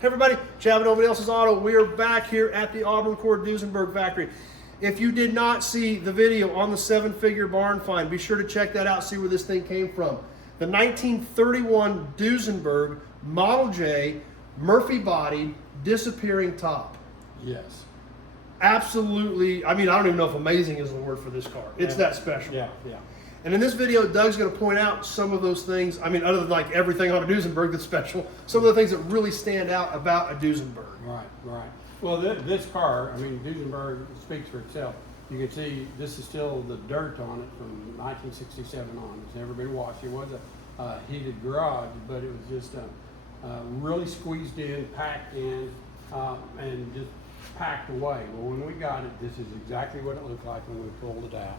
Hey everybody, Chad Nobody Else's Auto. We are back here at the Auburn Cord Duesenberg factory. If you did not see the video on the 7-figure barn find, be sure to check that out, see where this thing came from. The 1931 Duesenberg Model J, Murphy-bodied, disappearing top. Yes. Absolutely, I mean, I don't even know if amazing is the word for this car. It's that special. Yeah. And in this video, Doug's going to point out some of those things. I mean, other than like everything on a Duesenberg that's special, some of the things that really stand out about a Duesenberg. Right. Well, this car, I mean, Duesenberg speaks for itself. You can see this is still the dirt on it from 1967 on. It's never been washed. It was a heated garage, but it was just really squeezed in, packed in, and just packed away. Well, when we got it, this is exactly what it looked like when we pulled it out.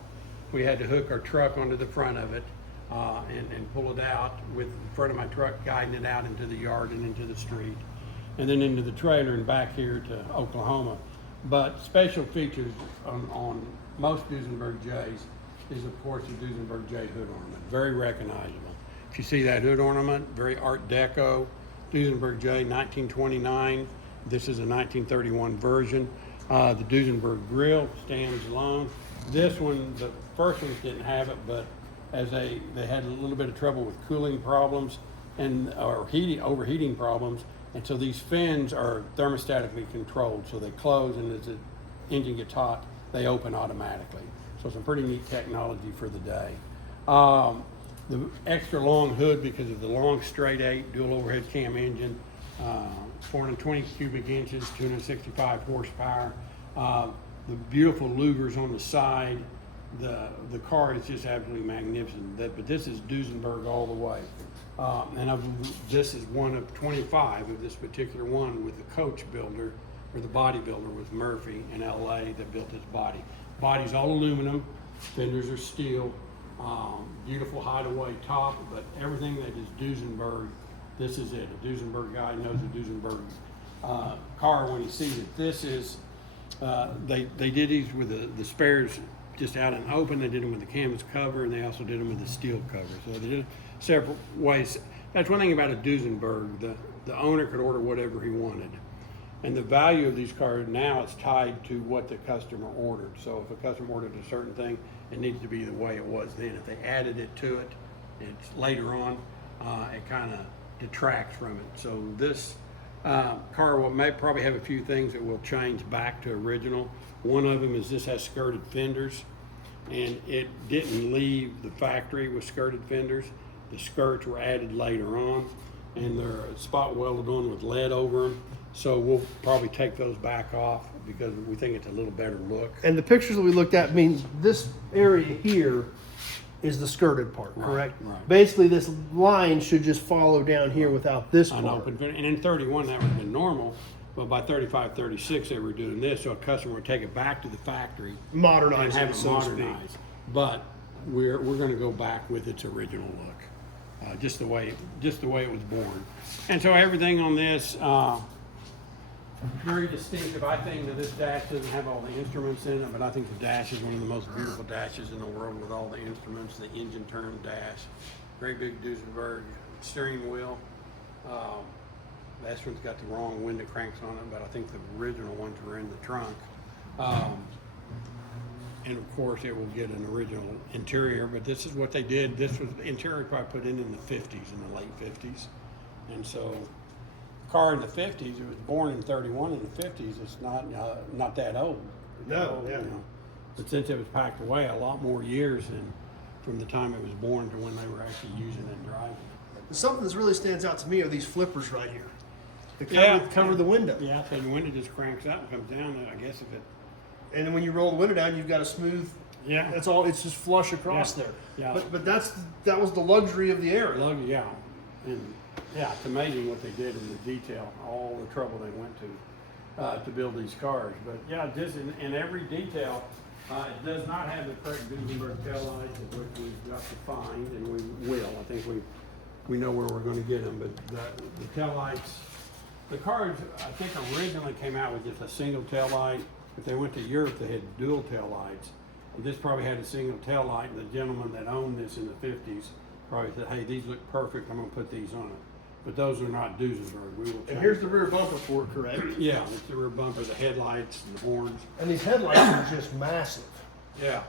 We had to hook our truck onto the front of it and pull it out with the front of my truck guiding it out into the yard and into the street, and then into the trailer and back here to Oklahoma. But special features on most Duesenberg J's is, of course, the Duesenberg J hood ornament. Very recognizable. If you see that hood ornament, very Art Deco. Duesenberg J, 1929. This is a 1931 version. The Duesenberg grill stands alone. This one, the first ones didn't have it, but as they had a little bit of trouble with cooling problems or overheating problems, and so these fins are thermostatically controlled, so they close, and as the engine gets hot, they open automatically. So some pretty neat technology for the day. The extra long hood because of the long straight 8 dual overhead cam engine, 420 cubic inches, 265 horsepower. The beautiful louvers on the side. The car is just absolutely magnificent. But this is Duesenberg all the way. This is one of 25 of this particular one with the coach builder, or the body builder with Murphy in LA that built this body. Body's all aluminum, fenders are steel, beautiful hideaway top, but everything that is Duesenberg, this is it. A Duesenberg guy knows a Duesenberg car when he sees it. This is, they did these with the spares just out and open. They did them with the canvas cover, and they also did them with the steel cover. So they did it several ways. That's one thing about a Duesenberg. The owner could order whatever he wanted. And the value of these cars now is tied to what the customer ordered. So if a customer ordered a certain thing, it needs to be the way it was then. If they added it to it, it's later on, it kind of detracts from it. So this car may probably have a few things that will change back to original. One of them is this has skirted fenders, and it didn't leave the factory with skirted fenders. The skirts were added later on, and they're spot welded on with lead over them. So we'll probably take those back off because we think it's a little better look. And the pictures that we looked at means this area here is the skirted part, correct? Right. Basically, this line should just follow down here without this part. Unopened fender. And in 31, that would have been normal. But by 35, 36, they were doing this, so a customer would take it back to the factory, Modernize and have it, it so to speak. modernized. But we're going to go back with its original look, just the way it was born. And so everything on this very distinctive. I think that this dash doesn't have all the instruments in it, but I think the dash is one of the most beautiful dashes in the world with all the instruments. The engine turn dash, great big Duesenberg steering wheel. This one's got the wrong window cranks on it, but I think the original ones were in the trunk. And of course it will get an original interior, but this is what they did. This was interior probably put in the 50s, in the late 50s. And so the car in the 50s, it was born in 31, in the 50s, it's not that old. No, yeah. You know, but since it was packed away a lot more years than from the time it was born to when they were actually using it and driving it. Something that really stands out to me are these flippers right here. Yeah. Cover the window. Yeah, so the window just cranks up and comes down, I guess if it. And then when you roll the window down, you've got a smooth. Yeah. That's all. It's just flush across there. Yeah. But that was the luxury of the era. Yeah. And yeah, it's amazing what they did in the detail, all the trouble they went to build these cars. But yeah, just in every detail, it does not have the correct Duesenberg taillights, which we've got to find, and we will. I think we know where we're going to get them. But the taillights, the cars, I think originally came out with just a single taillight. If they went to Europe, they had dual taillights. And this probably had a single taillight, and the gentleman that owned this in the 50s probably said, hey, these look perfect, I'm going to put these on it. but those are not Duesenberg. We will And change. here's the rear bumper for it, correct? Yeah, it's the rear bumper, the headlights, and the horns. And these headlights are just massive. Yeah.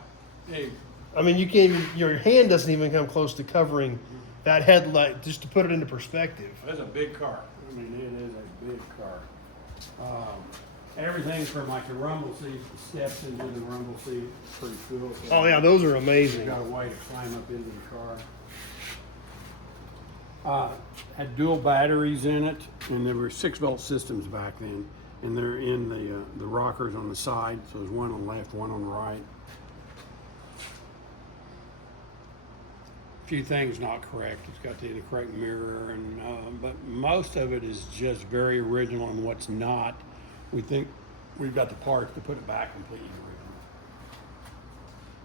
Hey, I mean, you can't even, your hand doesn't even come close to covering that headlight, just to put it into perspective. that's a big car. I mean, it is a big car. Everything from like the rumble seat, the steps into the rumble seat, pretty cool. So Oh yeah, those are you amazing. got a way to climb up into the car. Had dual batteries in it, and there were 6-volt systems back then, and they're in the rockers on the side. So there's one on the left, one on the right. A few things not correct. It's got the correct mirror, and but most of it is just very original, and what's not, we think we've got the parts to put it back completely original.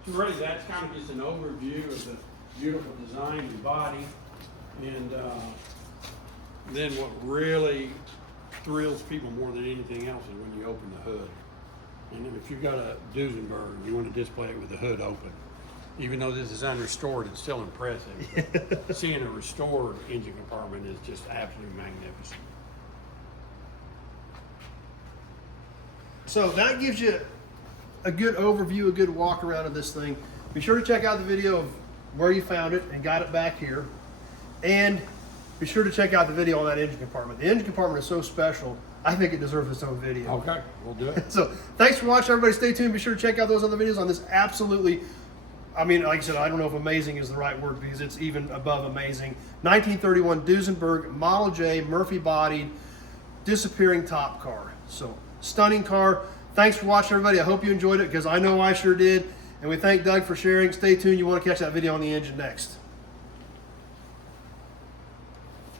So really, that's kind of just an overview of the beautiful design and body, and then what really thrills people more than anything else is when you open the hood. And then if you've got a Duesenberg, you want to display it with the hood open. Even though this is unrestored, it's still impressive. Seeing a restored engine compartment is just absolutely magnificent. So that gives you a good overview, a good walk around of this thing. Be sure to check out the video of where you found it and got it back here. And be sure to check out the video on that engine compartment. The engine compartment is so special, I think it deserves its own video. Okay, we'll do it. So thanks for watching, everybody. Stay tuned. Be sure to check out those other videos on this absolutely, I mean, like I said, I don't know if amazing is the right word because it's even above amazing. 1931 Duesenberg Model J, Murphy bodied, disappearing top car. So stunning car. Thanks for watching, everybody. I hope you enjoyed it because I know I sure did. And we thank Doug for sharing. Stay tuned. You want to catch that video on the engine next.